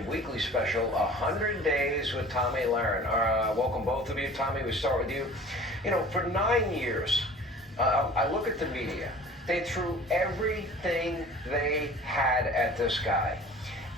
Weekly special, 100 Days with Tommy Lahren. Welcome both of you. Tommy, we start with you. You know, for 9 years, I look at the media. They threw everything they had at this guy.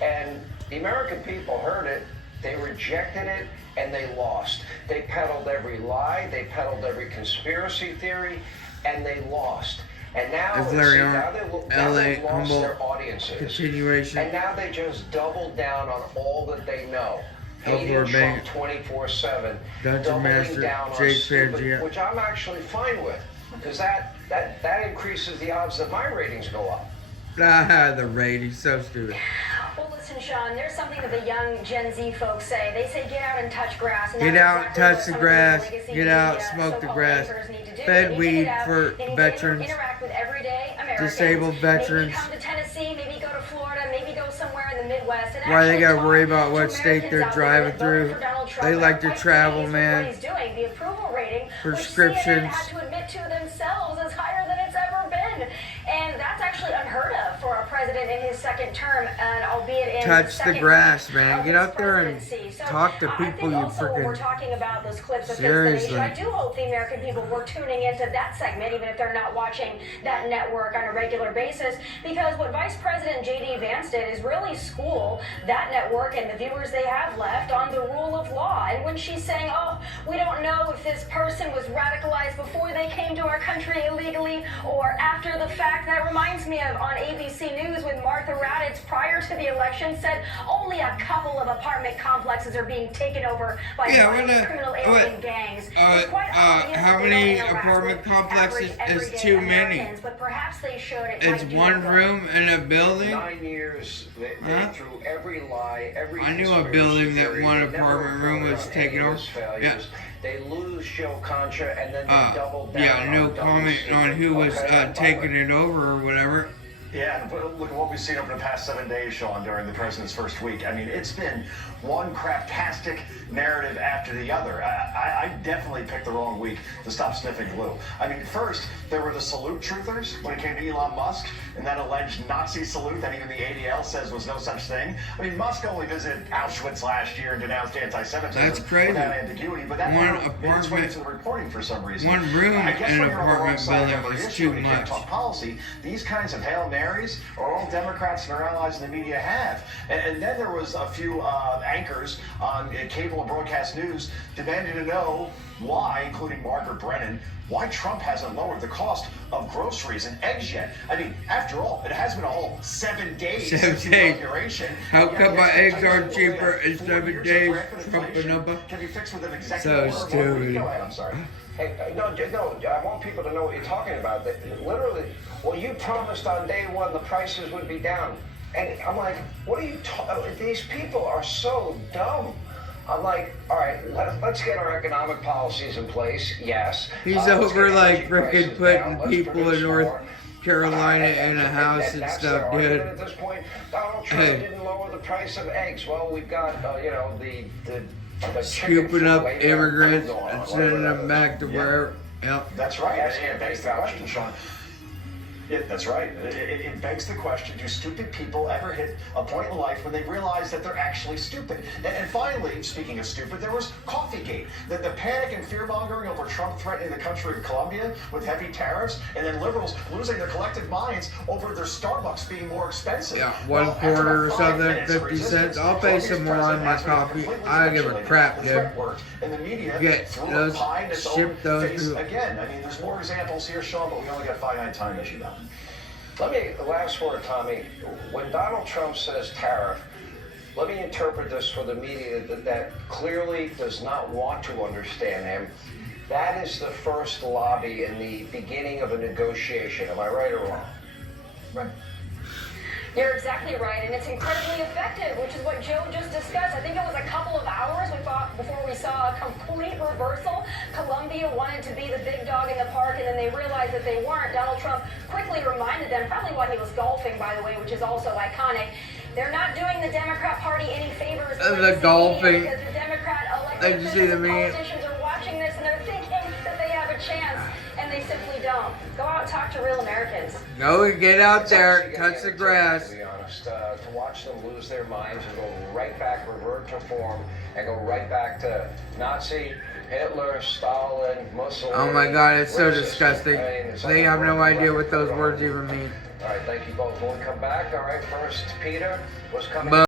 And the American people heard it, they rejected it, and they lost. They peddled every lie, they peddled every conspiracy theory, and they lost. And now, they've lost their audiences. Continuation. And now they just doubled down on all that they know. Hating Trump 24/7, doubling down on stupid, which I'm actually fine with, because that increases the odds that my ratings go up. The ratings, so stupid. Well, listen, Sean, there's something that the young Gen Z folks say. They say get out and touch grass. And get out, touch the grass. Get out, smoke the grass. Fed weed for veterans. Interact with everyday Americans. Disabled veterans. Maybe come to Tennessee, maybe go to Florida, maybe go somewhere in the Midwest. Why they gotta worry about what state they're driving through? They like to travel, man. The approval rating, prescriptions. which CNN had to admit to themselves is higher than it's ever been. And that's actually unheard of for a president in his second term, and albeit in touch the grass, man. Get out there and talk to people. You freaking we're talking about those clips of seriously. I do hope the American people were tuning into that segment, even if they're not watching that network on a regular basis, because what Vice President J.D. Vance did is really school that network and the viewers they have left on the rule of law. And when she's saying, oh, we don't know if this person was radicalized before they came to our country illegally or after the fact, that reminds me of on ABC News when Martha Raddatz, prior to the election, said only a couple of apartment complexes are being taken over by criminal alien gangs. How many apartment complexes is too many? But perhaps they showed it. It's one room in a building. 9 years, they threw every lie, every. I knew a building that one apartment room was taken over. Yeah. They lose Joe Contra, and then they double down. Yeah, no comment on who was taking it over or whatever. Yeah, but look at what we've seen over the past 7 days, Sean, during the president's first week. I mean, it's been one craptastic narrative after the other. I definitely picked the wrong week to stop sniffing glue. I mean, first, there were the salute truthers when it came to Elon Musk, and that alleged Nazi salute that even the ADL says was no such thing. I mean, Musk only visited Auschwitz last year and denounced anti-Semitism. That's crazy. Without ambiguity, but that made its way to the reporting for some reason. One room in an apartment building was too much. Talk policy. These kinds of Hail Marys are all Democrats and their allies in the media have. And then there was a few anchors on cable and broadcast news demanding to know why, including Margaret Brennan, why Trump hasn't lowered the cost of groceries and eggs yet. I mean, after all, it has been a whole 7 days since the inauguration. How come my eggs are cheaper in 7 days? Trump and number. Can be fixed with an executive So order. stupid. Go ahead, I'm sorry. Hey, no, I want people to know what you're talking about. Literally, well, you promised on day one the prices would be down. And I'm like, what are you talking? These people are so dumb. I'm like, all right, let's get our economic policies in place. Yes. He's over like freaking putting people in North Carolina in a house and stuff, dude. At this point, Donald Trump didn't lower the price of eggs. Well, we've got, the scooping up immigrants and sending them back to wherever. Yep. That's right. It begs the question, Sean. That's right. It begs the question, do stupid people ever hit a point in life when they realize that they're actually stupid? And finally, speaking of stupid, there was Coffeegate. The panic and fear-mongering over Trump threatening the country of Colombia with heavy tariffs, and then liberals losing their collective minds over their Starbucks being more expensive. Yeah, one quarter or something, 50 cents. I'll pay some more on my coffee. I don't give a crap, dude. And the media get those, ship those. Again, I mean, there's more examples here, Sean, but we only got finite time, as you know. Let me, last word, Tommy. When Donald Trump says tariff, let me interpret this for the media that clearly does not want to understand him. That is the first lobby in the beginning of a negotiation. Am I right or wrong? Right. You're exactly right, and it's incredibly effective, which is what Joe just discussed. I think it was a couple of hours before we saw a complete reversal. Colombia wanted to be the big dog in the park, and then they realized that they weren't. Donald Trump quickly reminded them, probably while he was golfing, by the way, which is also iconic, they're not doing the Democrat Party any favors. The golfing. Because the Democrat elected politicians are watching this, and they're thinking that they have a chance, and they simply don't. Go out and talk to real Americans. Go and get out there, touch the grass. To be honest. to watch them lose their minds and go right back, revert to form, and go right back to Nazi, Hitler, Stalin, Mussolini. Oh my God, it's so racist. disgusting. They have no idea what those words even mean. All right, thank you both. When we come back, all right, first Peter was coming.